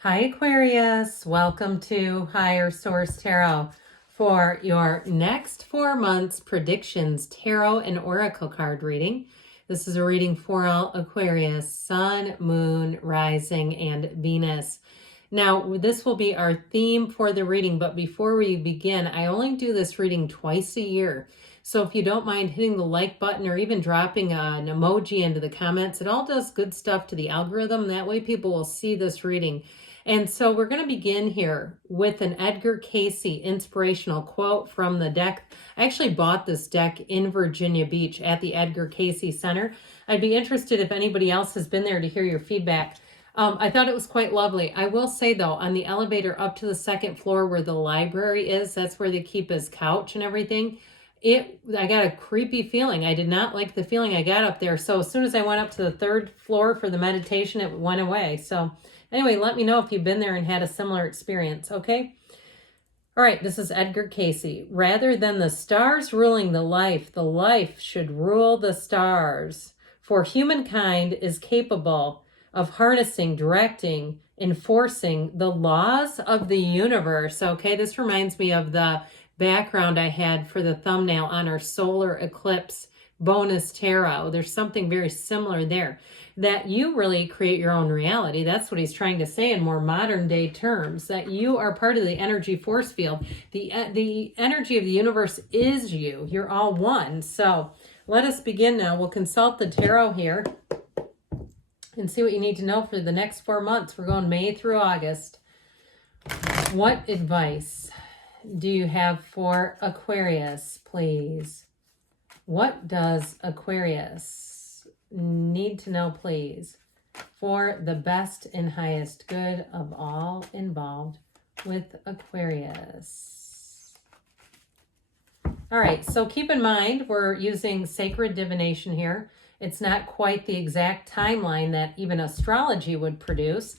Hi Aquarius, welcome to Higher Source Tarot for your next 4 months predictions tarot and oracle card reading. This is a reading for all Aquarius, Sun, Moon, Rising, and Venus. Now, this will be our theme for the reading, but before we begin, I only do this reading twice a year. So if you don't mind hitting the like button or even dropping an emoji into the comments, it all does good stuff to the algorithm. That way people will see this reading. And so we're going to begin here with an Edgar Cayce inspirational quote from the deck. I actually bought this deck in Virginia Beach at the Edgar Cayce Center. I'd be interested if anybody else has been there to hear your feedback. I thought it was quite lovely. I will say, though, on the elevator up to the second floor where the library is, that's where they keep his couch and everything. I got a creepy feeling. I did not like the feeling I got up there. So as soon as I went up to the third floor for the meditation, it went away. So anyway, let me know if you've been there and had a similar experience, okay? All right, this is Edgar Cayce. Rather than the stars ruling the life should rule the stars. For humankind is capable of harnessing, directing, enforcing the laws of the universe. Okay, this reminds me of the background I had for the thumbnail on our solar eclipse bonus tarot. There's something very similar there, that you really create your own reality. That's what he's trying to say in more modern day terms, that you are part of the energy force field. The energy of the universe is you. You're all one. So let us begin now. We'll consult the tarot here and see what you need to know for the next 4 months. We're going May through August. What advice do you have for Aquarius, please? What does Aquarius need to know, please, for the best and highest good of all involved with Aquarius? All right, so keep in mind, we're using sacred divination here. It's not quite the exact timeline that even astrology would produce.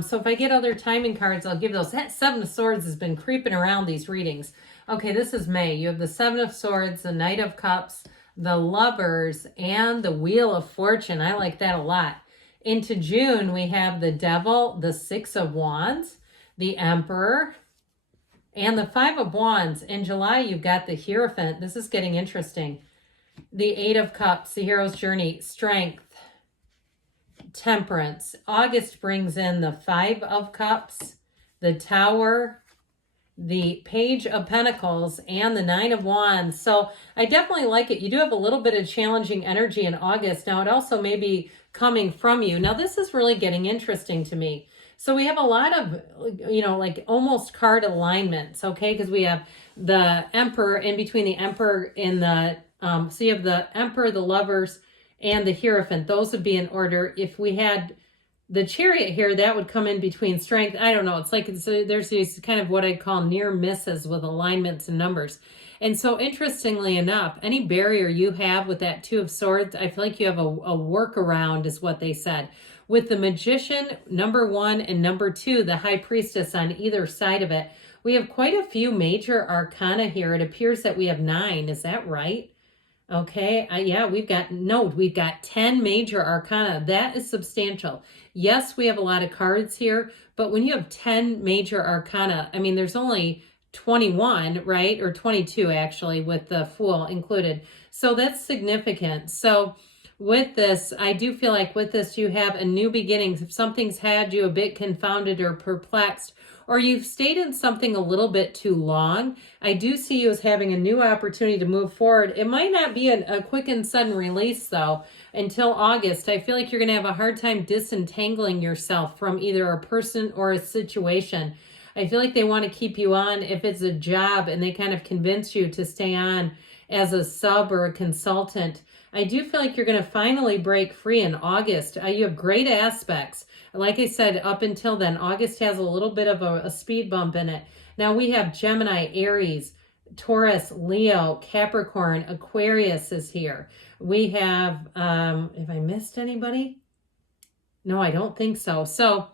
So if I get other timing cards, I'll give those. That Seven of Swords has been creeping around these readings. Okay, this is May. You have the Seven of Swords, the Knight of Cups, the Lovers, and the Wheel of Fortune. I like that a lot. Into June, we have the Devil, the Six of Wands, the Emperor, and the Five of Wands. In July, you've got the Hierophant. This is getting interesting. The Eight of Cups, the Hero's Journey, Strength, Temperance. August brings in the Five of Cups, the Tower, the Page of Pentacles, and the Nine of Wands. So I definitely like it. You do have a little bit of challenging energy in August. Now, it also may be coming from you. Now, this is really getting interesting to me. So we have a lot of, like almost card alignments, okay? Because we have the Emperor in between the Emperor and the, so you have the Emperor, the Lovers, and the Hierophant. Those would be in order. If we had the Chariot here, that would come in between Strength. I don't know. It's like there's these kind of what I'd call near misses with alignments and numbers. And so interestingly enough, any barrier you have with that Two of Swords, I feel like you have a workaround is what they said. With the Magician, number 1, and number 2, the High Priestess on either side of it, we have quite a few major arcana here. It appears that we have 9. Is that right? Okay, yeah, we've got 10 major arcana. That is substantial. Yes, we have a lot of cards here, but when you have 10 major arcana, I mean, there's only 21, right? Or 22 actually, with the Fool included. So that's significant. So with this, I do feel like with this, you have a new beginning. If something's had you a bit confounded or perplexed, or you've stayed in something a little bit too long, I do see you as having a new opportunity to move forward. It might not be a quick and sudden release, though, until August. I feel like you're going to have a hard time disentangling yourself from either a person or a situation. I feel like they want to keep you on if it's a job and they kind of convince you to stay on as a sub or a consultant. I do feel like you're going to finally break free in August. You have great aspects. Like I said, up until then, August has a little bit of a speed bump in it. Now we have Gemini, Aries, Taurus, Leo, Capricorn, Aquarius is here. We have, have I missed anybody? No, I don't think so. So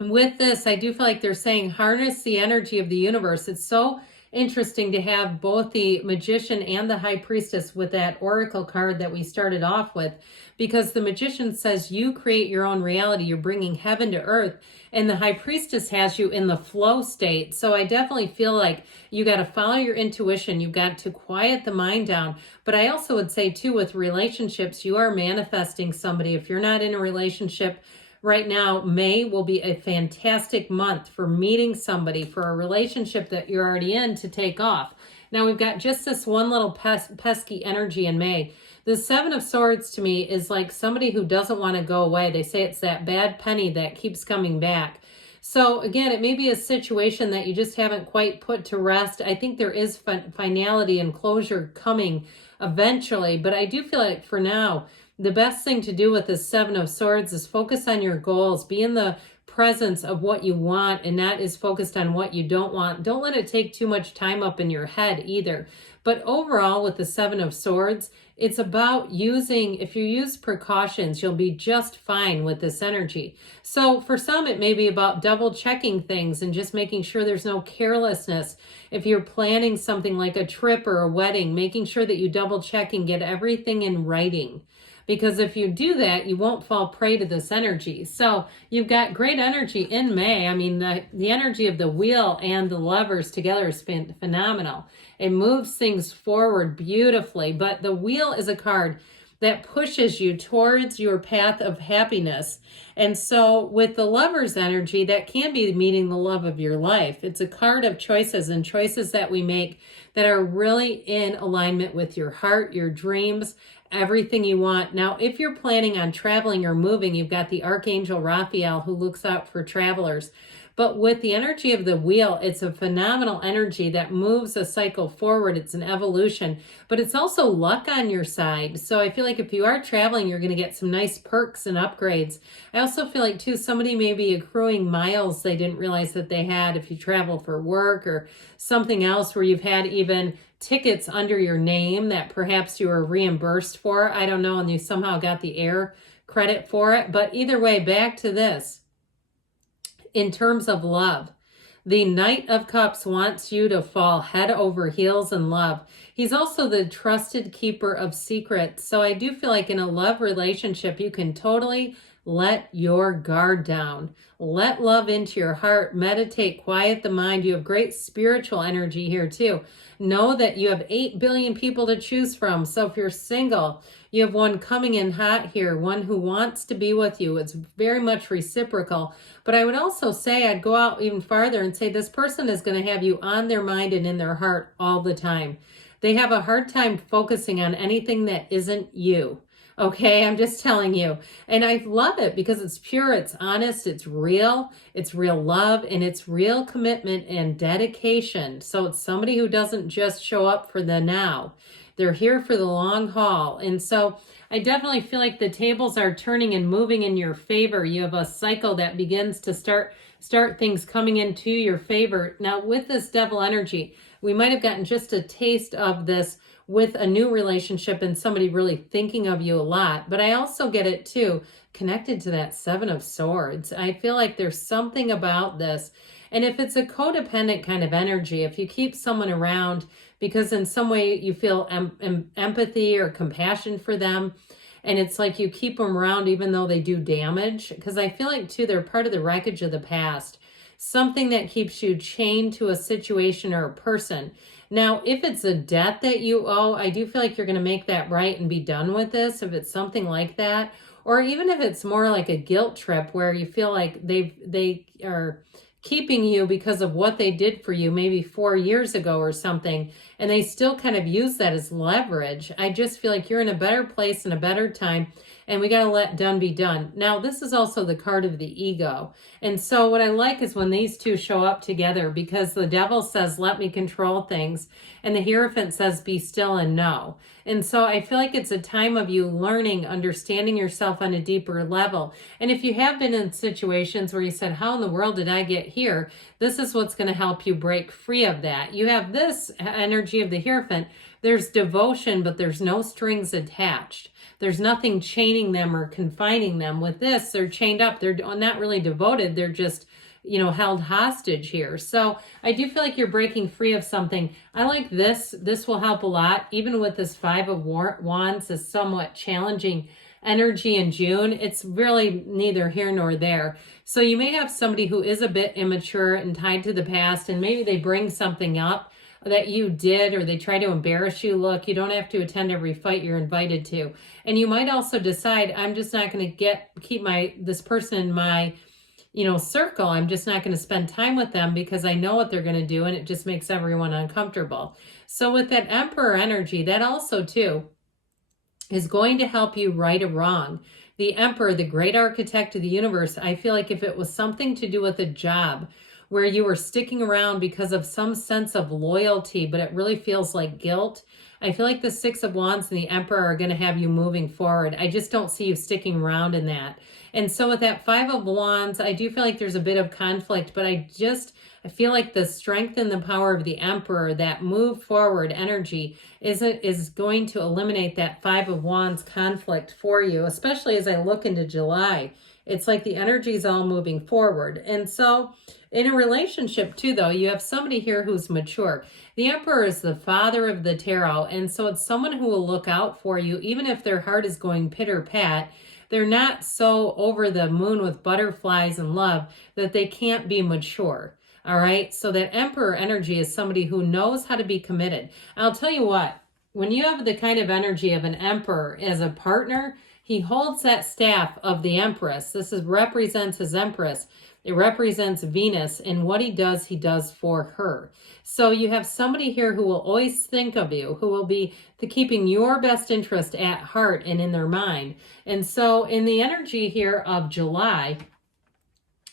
with this, I do feel like they're saying harness the energy of the universe. It's so interesting to have both the Magician and the High Priestess with that Oracle card that we started off with, because the Magician says you create your own reality. You're bringing heaven to earth, and the High Priestess has you in the flow state. So I definitely feel like you got to follow your intuition. You've got to quiet the mind down. But I also would say too, with relationships, you are manifesting somebody. If you're not in a relationship right now, May will be a fantastic month for meeting somebody, for a relationship that you're already in to take off. Now we've got just this one little pesky energy in May. The Seven of Swords to me is like somebody who doesn't want to go away. They say it's that bad penny that keeps coming back. So again, it may be a situation that you just haven't quite put to rest. I think there is finality and closure coming eventually, but I do feel like for now, the best thing to do with the Seven of Swords is focus on your goals. Be in the presence of what you want, and that is focused on what you don't want. Don't let it take too much time up in your head either. But overall, with the Seven of Swords, it's about using, if you use precautions, you'll be just fine with this energy. So for some, it may be about double checking things and just making sure there's no carelessness. If you're planning something like a trip or a wedding, making sure that you double check and get everything in writing. Because if you do that, you won't fall prey to this energy. So you've got great energy in May. I mean, the energy of the wheel and the lovers together is phenomenal. It moves things forward beautifully. But the wheel is a card that pushes you towards your path of happiness. And so with the lover's energy, that can be meeting the love of your life. It's a card of choices, and choices that we make that are really in alignment with your heart, your dreams, everything you want. Now, if you're planning on traveling or moving, you've got the Archangel Raphael who looks out for travelers. But with the energy of the wheel, it's a phenomenal energy that moves a cycle forward. It's an evolution, but it's also luck on your side. So I feel like if you are traveling, you're going to get some nice perks and upgrades. I also feel like too, somebody may be accruing miles they didn't realize that they had if you travel for work or something else, where you've had even tickets under your name that perhaps you were reimbursed for. I don't know, and you somehow got the air credit for it. But either way, back to this. In terms of love, the Knight of Cups wants you to fall head over heels in love. He's also the trusted keeper of secrets. So I do feel like in a love relationship, you can totally let your guard down. Let love into your heart. Meditate, quiet the mind. You have great spiritual energy here too. Know that you have 8 billion people to choose from. So if you're single, you have one coming in hot here, one who wants to be with you. It's very much reciprocal. But I would also say, I'd go out even farther and say this person is going to have you on their mind and in their heart all the time. They have a hard time focusing on anything that isn't you. Okay, I'm just telling you. And I love it because it's pure, it's honest, it's real love, and it's real commitment and dedication. So it's somebody who doesn't just show up for the now. They're here for the long haul. And so I definitely feel like the tables are turning and moving in your favor. You have a cycle that begins to start things coming into your favor. Now with this devil energy, we might have gotten just a taste of this with a new relationship and somebody really thinking of you a lot. But I also get it too, connected to that Seven of Swords. I feel like there's something about this. And if it's a codependent kind of energy, if you keep someone around because in some way you feel empathy or compassion for them, and it's like you keep them around even though they do damage, because I feel like too, they're part of the wreckage of the past. Something that keeps you chained to a situation or a person. Now, if it's a debt that you owe, I do feel like you're going to make that right and be done with this, if it's something like that. Or even if it's more like a guilt trip where you feel like they are keeping you because of what they did for you maybe 4 years ago or something, and they still kind of use that as leverage. I just feel like you're in a better place and a better time, and we got to let done be done. Now, this is also the card of the ego. And so what I like is when these two show up together, because the devil says, let me control things, and the Hierophant says, be still and know. And so I feel like it's a time of you learning, understanding yourself on a deeper level. And if you have been in situations where you said, how in the world did I get here? This is what's going to help you break free of that. You have this energy of the Hierophant. There's devotion, but there's no strings attached. There's nothing chaining them or confining them. With this, they're chained up. They're not really devoted. They're just held hostage here. So I do feel like you're breaking free of something. I like this. This will help a lot. Even with this Five of Wands, this somewhat challenging energy in June, it's really neither here nor there. So you may have somebody who is a bit immature and tied to the past, and maybe they bring something up that you did, or they try to embarrass you. Look, you don't have to attend every fight you're invited to. And you might also decide, I'm just not going to keep this person in my circle. I'm just not going to spend time with them because I know what they're going to do, and it just makes everyone uncomfortable. So with that Emperor energy, that also too is going to help you right a wrong. The Emperor, the great architect of the universe, I feel like if it was something to do with a job where you were sticking around because of some sense of loyalty, but it really feels like guilt, I feel like the Six of Wands and the Emperor are going to have you moving forward. I just don't see you sticking around in that. And so with that Five of Wands, I do feel like there's a bit of conflict, but I feel like the strength and the power of the Emperor, that move forward energy, is going to eliminate that Five of Wands conflict for you, especially as I look into July. It's like the energy is all moving forward. And so in a relationship too, though, you have somebody here who's mature. The Emperor is the father of the tarot. And so it's someone who will look out for you, even if their heart is going pitter-pat. They're not so over the moon with butterflies and love that they can't be mature. All right. So that Emperor energy is somebody who knows how to be committed. I'll tell you what, when you have the kind of energy of an Emperor as a partner, he holds that staff of the Empress. Represents his Empress. It represents Venus, and what he does for her. So you have somebody here who will always think of you, who will be keeping your best interest at heart and in their mind. And so in the energy here of July,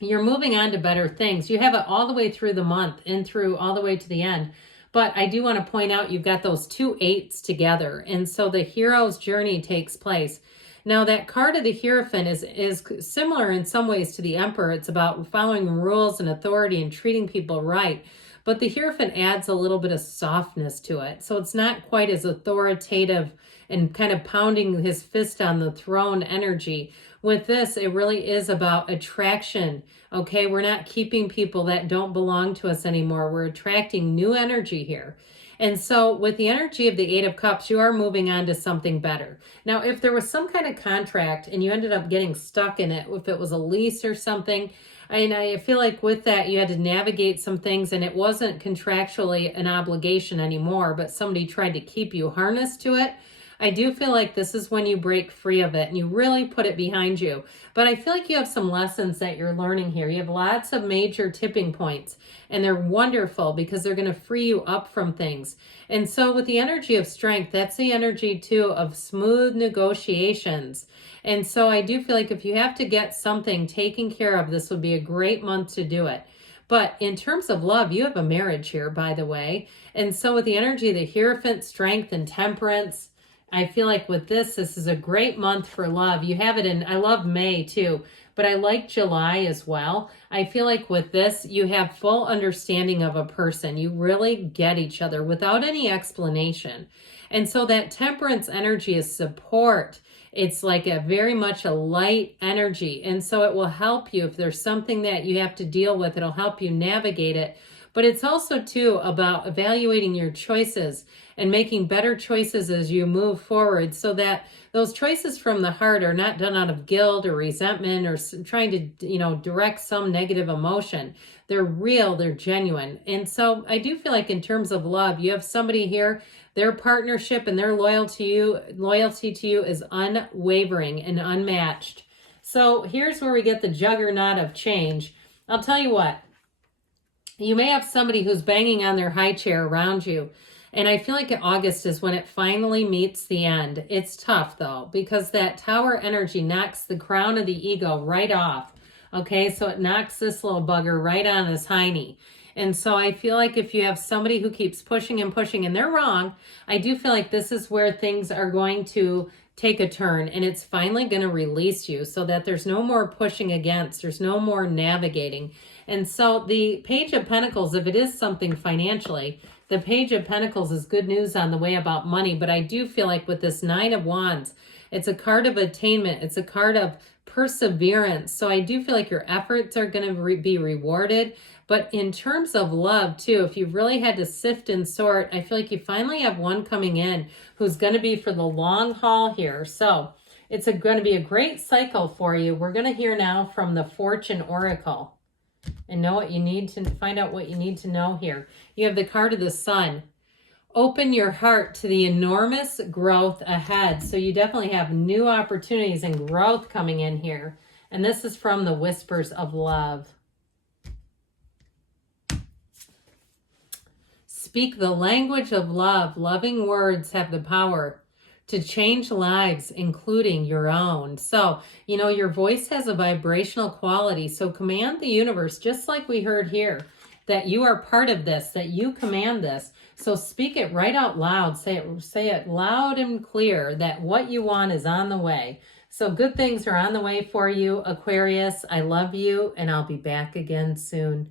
you're moving on to better things. You have it all the way through the month and through all the way to the end. But I do want to point out you've got those 2 8s together. And so the hero's journey takes place. Now that card of the Hierophant is similar in some ways to the Emperor. It's about following rules and authority and treating people right. But the Hierophant adds a little bit of softness to it. So it's not quite as authoritative and kind of pounding his fist on the throne energy. With this, it really is about attraction. Okay, we're not keeping people that don't belong to us anymore. We're attracting new energy here. And so with the energy of the Eight of Cups, you are moving on to something better. Now, if there was some kind of contract and you ended up getting stuck in it, if it was a lease or something, and I feel like with that, you had to navigate some things and it wasn't contractually an obligation anymore, but somebody tried to keep you harnessed to it, I do feel like this is when you break free of it and you really put it behind you. But I feel like you have some lessons that you're learning here. You have lots of major tipping points, and they're wonderful because they're going to free you up from things. And so with the energy of strength, that's the energy too of smooth negotiations. And so I do feel like if you have to get something taken care of, this would be a great month to do it. But in terms of love, you have a marriage here, by the way. And so with the energy of the Hierophant, strength and temperance, I feel like with this is a great month for love. You have it in, I love May too, but I like July as well. I feel like with this, you have full understanding of a person. You really get each other without any explanation. And so that temperance energy is support. It's like a very much a light energy. And so it will help you if there's something that you have to deal with, it'll help you navigate it. But it's also too about evaluating your choices and making better choices as you move forward so that those choices from the heart are not done out of guilt or resentment or trying to, direct some negative emotion. They're real, they're genuine. And so I do feel like in terms of love, you have somebody here, their partnership and their loyalty to you is unwavering and unmatched. So here's where we get the juggernaut of change. I'll tell you what. You may have somebody who's banging on their high chair around you. And I feel like August is when it finally meets the end. It's tough though, because that Tower energy knocks the crown of the ego right off. Okay, so it knocks this little bugger right on his hiney. And so I feel like if you have somebody who keeps pushing and pushing and they're wrong, I do feel like this is where things are going to take a turn and it's finally going to release you so that there's no more pushing against, there's no more navigating. And so the Page of Pentacles, if it is something financially, the Page of Pentacles is good news on the way about money, but I do feel like with this Nine of Wands, it's a card of attainment. It's a card of perseverance. So I do feel like your efforts are going to be rewarded. But in terms of love too, if you've really had to sift and sort, I feel like you finally have one coming in who's going to be for the long haul here. So it's going to be a great cycle for you. We're going to hear now from the Fortune Oracle and know what you need to find out what you need to know here. You have the card of the Sun. Open your heart to the enormous growth ahead. So you definitely have new opportunities and growth coming in here. And this is from the Whispers of Love. Speak the language of love. Loving words have the power to change lives, including your own. So, you know, your voice has a vibrational quality. So command the universe, just like we heard here, that you are part of this, that you command this. So speak it right out loud. Say it loud and clear that what you want is on the way. So good things are on the way for you, Aquarius. I love you, and I'll be back again soon.